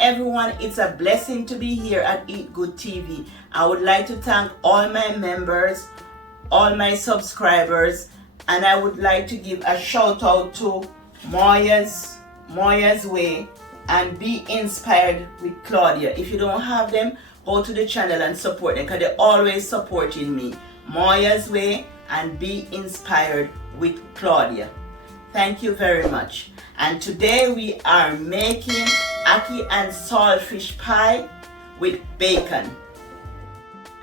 everyone, it's a blessing to be here at Eat Good TV. I would like to thank all my members, all my subscribers, and I would like to give a shout out to Moya's Way and Be Inspired with Claudia. If you don't have them, go to the channel and support them because they're always supporting me. Moya's Way and Be Inspired with Claudia. Thank you very much. And today we are making Ackee and Saltfish Pie with bacon.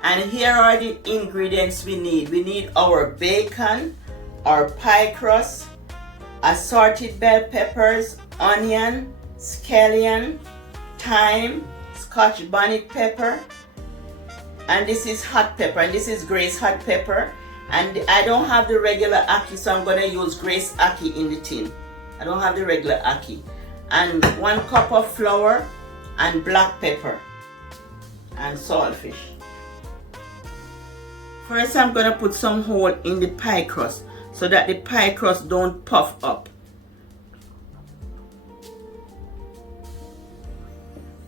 And here are the ingredients we need. We need our bacon, our pie crust, assorted bell peppers, onion, scallion, thyme, Scotch bonnet pepper, and this is hot pepper, and this is Grace hot pepper. And I don't have the regular ackee, so I'm going to use Grace ackee in the tin. I don't have the regular ackee. And 1 cup of flour and black pepper and saltfish. First, I'm going to put some hole in the pie crust so that the pie crust don't puff up.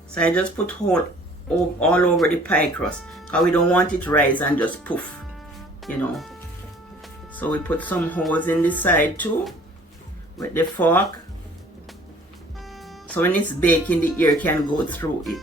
So I just put hole all over the pie crust because we don't want it to rise and just poof, you know. So we put some holes in the side too with the fork. So when it's baking, the air can go through it.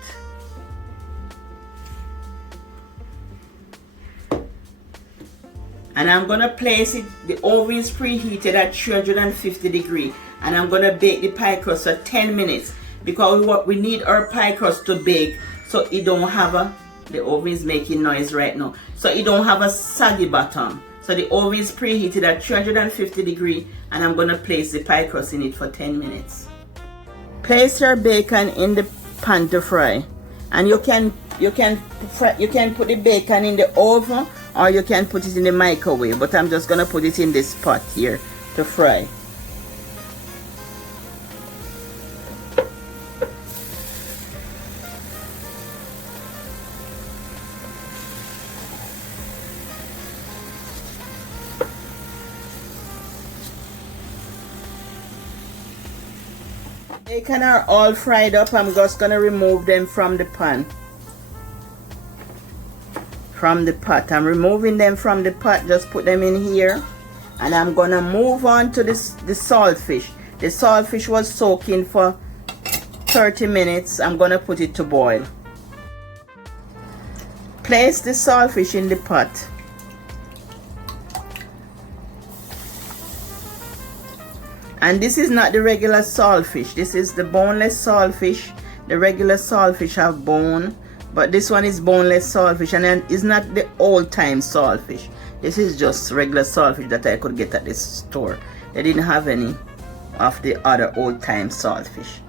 And I'm gonna place it, the oven is preheated at 350 degrees, and I'm gonna bake the pie crust for 10 minutes because we need our pie crust to bake so it don't have the oven is making noise right now, so it don't have a saggy bottom. So the oven is preheated at 350 degrees, and I'm gonna place the pie crust in it for 10 minutes. Place your bacon in the pan to fry, and you can put the bacon in the oven or you can put it in the microwave, but I'm just gonna put it in this pot here to fry. Bacon are all fried up. I'm just gonna remove them from the pan, from the pot. I'm removing them from the pot. Just put them in here, and I'm gonna move on to the saltfish. The saltfish was soaking for 30 minutes. I'm gonna put it to boil. Place the saltfish in the pot. And this is not the regular saltfish. This is the boneless saltfish. The regular saltfish have bone, but this one is boneless saltfish, and then it's not the old-time saltfish. This is just regular saltfish that I could get at this store. They didn't have any of the other old-time saltfish.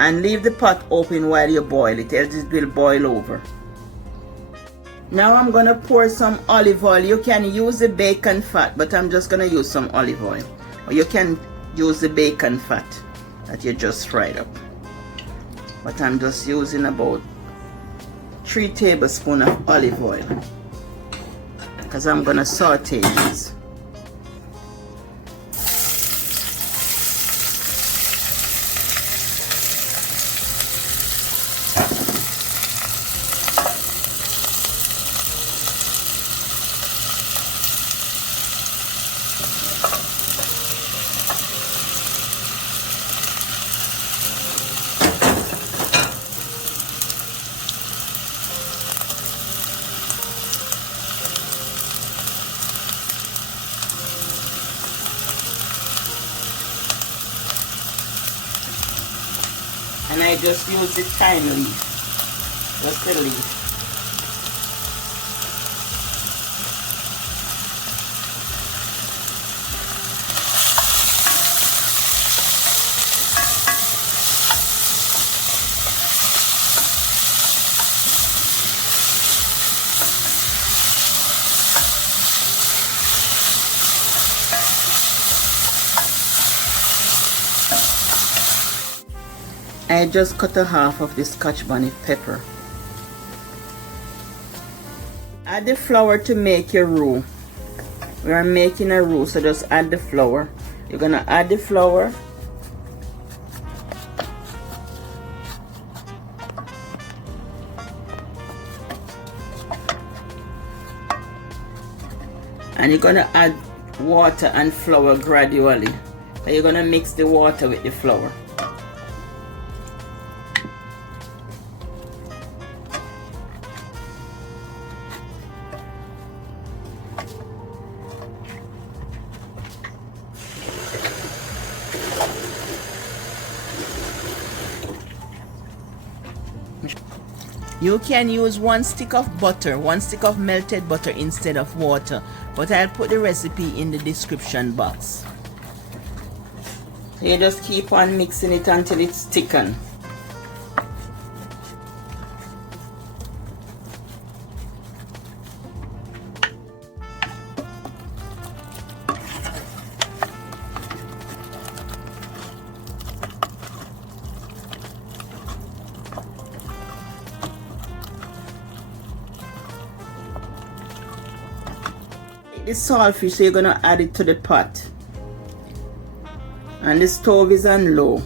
And leave the pot open while you boil it, else it will boil over. Now I'm gonna pour some olive oil. You can use the bacon fat, but I'm just gonna use some olive oil. Or you can use the bacon fat that you just fried up. But I'm just using about 3 tablespoons of olive oil because I'm gonna saute these. And I just use the thyme leaf, just the leaf. I just cut a half of the Scotch bonnet pepper. Add the flour to make your roux. We are making a roux, so just add the flour. You're gonna add the flour, and you're gonna add water and flour gradually. So you're gonna mix the water with the flour. You can use 1 stick of butter, 1 stick of melted butter instead of water, but I'll put the recipe in the description box. So you just keep on mixing it until it's thickened. The saltfish, so you're gonna add it to the pot, and the stove is on low,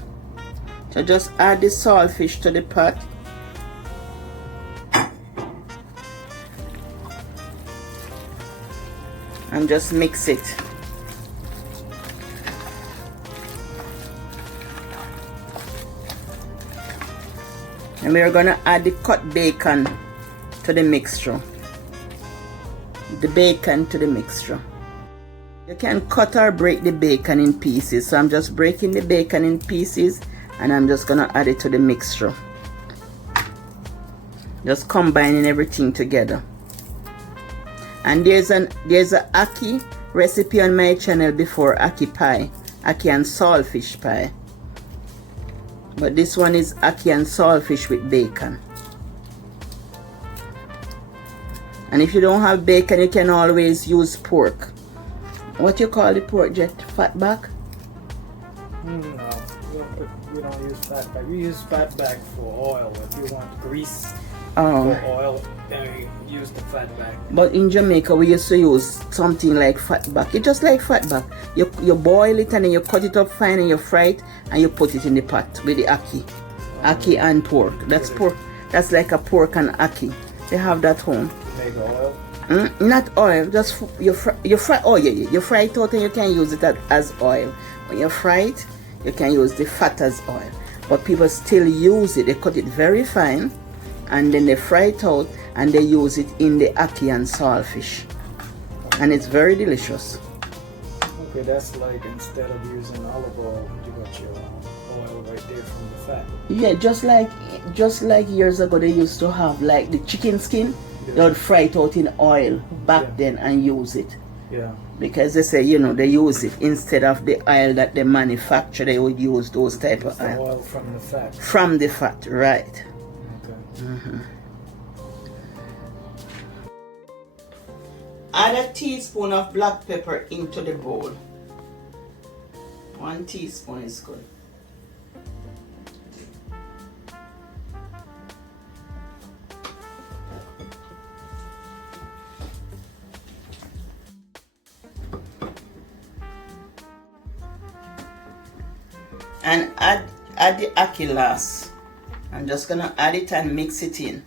so just add the saltfish to the pot, and just mix it. And we're gonna add the cut bacon to the mixture. The bacon to the mixture. You can cut or break the bacon in pieces, so I'm just breaking the bacon in pieces and I'm just gonna add it to the mixture, just combining everything together. And there's a ackee recipe on my channel before, ackee pie, ackee and saltfish pie, but this one is ackee and saltfish with bacon. And if you don't have bacon, you can always use pork. What you call the pork, Jet? Fatback? No, we don't use fatback. We use fatback for oil. If you want grease for oil, then you use the fatback. But in Jamaica, we used to use something like fatback. It's just like fatback. You boil it and then you cut it up fine and you fry it and you put it in the pot with the ackee. Ackee and pork. That's pork. That's like a pork and ackee. They have that home. Make oil? Not oil, just you fry. Oh yeah, you fry it out and you can use it as oil. When you fry it, you can use the fat as oil. But people still use it. They cut it very fine, and then they fry it out and they use it in the ackee and saltfish, and it's very delicious. Okay, that's like instead of using olive oil, you got your oil right there from the fat. Yeah, just like years ago they used to have like the chicken skin. They would fry it out in oil back then and use it. Yeah. Because they say, you know, they use it instead of the oil that they manufacture. They would use those type of oil. Oil from the fat. From the fat, right. Okay. Add a teaspoon of black pepper into the bowl. 1 teaspoon is good. And add the ackee last. I'm just gonna add it and mix it in.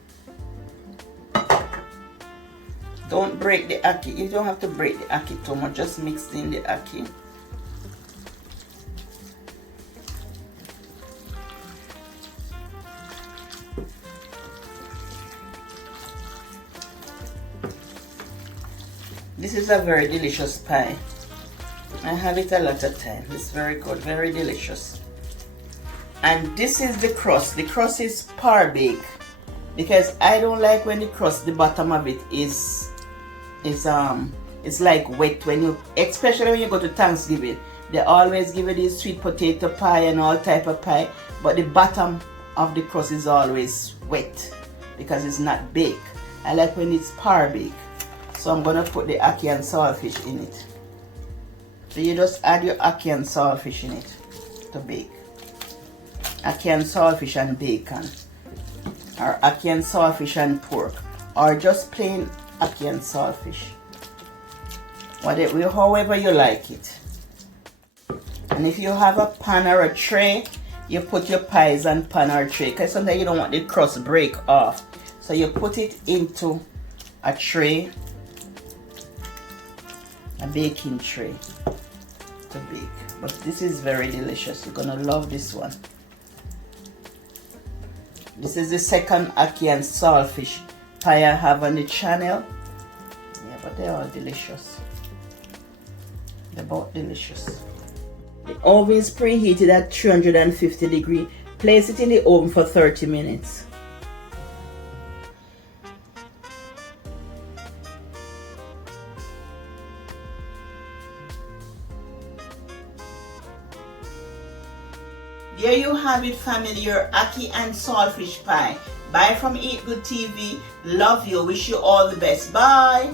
Don't break the ackee. You don't have to break the ackee too much. Just mix in the ackee. This is a very delicious pie. I have it a lot of time. It's very good, very delicious. And this is the crust. The crust is par bake, because I don't like when the crust, the bottom of it is it's like wet when you, especially when you go to Thanksgiving. They always give you this sweet potato pie and all type of pie, but the bottom of the crust is always wet because it's not baked. I like when it's par bake. So I'm gonna put the ackee and saltfish in it. So you just add your ackee and saltfish in it to bake. Ackee and saltfish and bacon, or ackee and saltfish and pork, or just plain ackee and saltfish. Whatever, however you like it. And if you have a pan or a tray, you put your pies on pan or tray, because sometimes you don't want the crust break off. So you put it into a tray baking tray to bake. But this is very delicious. You're gonna love this one. This is the second ackee and saltfish pie I have on the channel. Yeah, but they're all delicious. They're both delicious. The oven is preheated at 350 degrees. Place it in the oven for 30 minutes. There you have it, family, your ackee and saltfish pie. Bye from Eat Good TV. Love you. Wish you all the best. Bye.